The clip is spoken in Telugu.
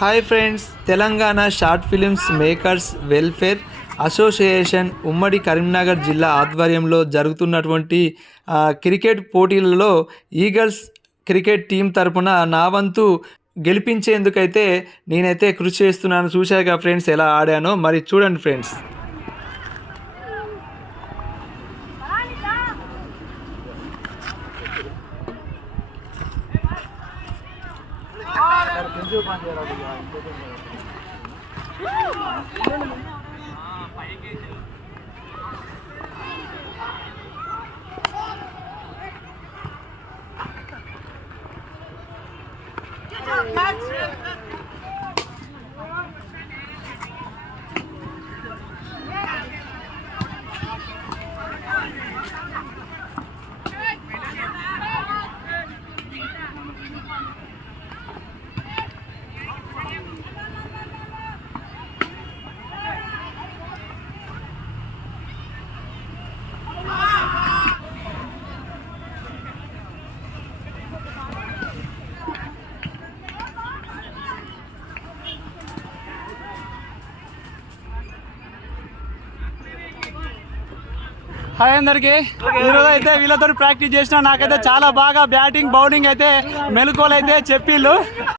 Hi friends, Telangana short films makers welfare association ఉమ్మడి కరీంనగర్ జిల్లా ఆధ్వర్యంలో జరుగుతున్నటువంటి క్రికెట్ పోటీలలో ఈగల్స్ క్రికెట్ టీం తరపున నా వంతు గెలిపించేందుకైతే నేనైతే కృషి చేస్తున్నాను. చూశాక ఫ్రెండ్స్ ఎలా ఆడానో మరి చూడండి ఫ్రెండ్స్. హాయ్ అందరికి. ఈరోజు అయితే వీళ్ళతో ప్రాక్టీస్ చేసిన నాకైతే చాలా బాగా బ్యాటింగ్ బౌలింగ్ అయితే మెలకువలు అయితే చెప్పిళ్ళు.